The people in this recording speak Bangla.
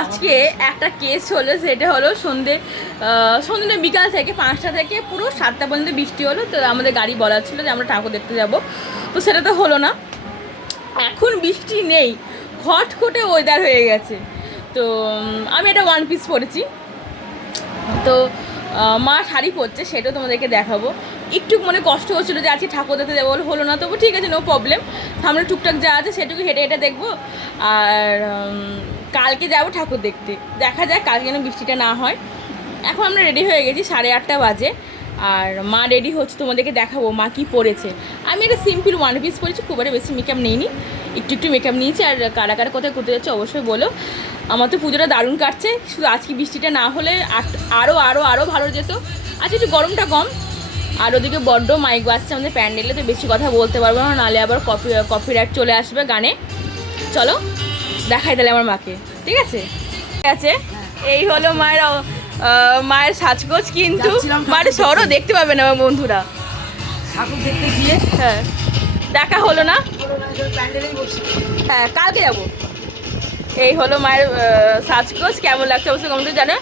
আজকে একটা কেস হলো, সেটা হলো সন্ধ্যে বিকাল থেকে 5টা থেকে পুরো 7টা পর্যন্ত বৃষ্টি হলো। তো আমাদের গাড়ি বলা ছিল যে আমরা ঠাকুর দেখতে যাব, তো সেটা তো হলো না। এখন বৃষ্টি নেই, খটখটে ওয়েদার হয়ে গেছে। তো আমি একটা ওয়ান পিস পরেছি, তো মা শাড়ি পরছে, সেটাও তোমাদেরকে দেখাবো। একটু মনে কষ্ট হচ্ছিলো যে আজকে ঠাকুর দেখতে যাবো, হলো না, তবু ঠিক আছে, নো প্রবলেম। সামনে টুকটাক যা আছে সেটুকু হেঁটে হেঁটে দেখবো। আর কালকে যাবো ঠাকুর দেখতে, দেখা যাক কালকে যেন বৃষ্টিটা না হয়। এখন আমরা রেডি হয়ে গেছি, 8:30 বাজে। আর মা রেডি হচ্ছে, তোমাদেরকে দেখাবো মা কী পরেছে। আমি একটা সিম্পল ওয়ান পিস পরেছি, খুব একটা বেশি মেকআপ নিইনি, একটু মেকআপ নিয়েছি। আর কারা কারা কোথায় ঘুরতে যাচ্ছে অবশ্যই বলো। আমার তো পুজোটা দারুণ কাটছে, শুধু আজকে বৃষ্টিটা না হলে আরও ভালো যেত। আজকে একটু গরমটা কম। আর ওদিকে বড্ড মাইক বাজছে আমাদের প্যান্ডেলে, তো বেশি কথা বলতে পারবো না, নাহলে আবার কপিরাইট চলে আসবে গানে। চলো দেখাই তাহলে আমার মাকে, ঠিক আছে? ঠিক আছে, এই হলো মায়ের সাজগোজ। কিন্তু মায়ের শহরও দেখতে পাবে না আমার বন্ধুরা, ঠাকুর দেখতে গিয়ে হ্যাঁ দেখা হলো না। হ্যাঁ কালকে যাবো। এই হলো মায়ের সাজগোজ, কেমন লাগছে অবশ্যই কমেন্টে জানো।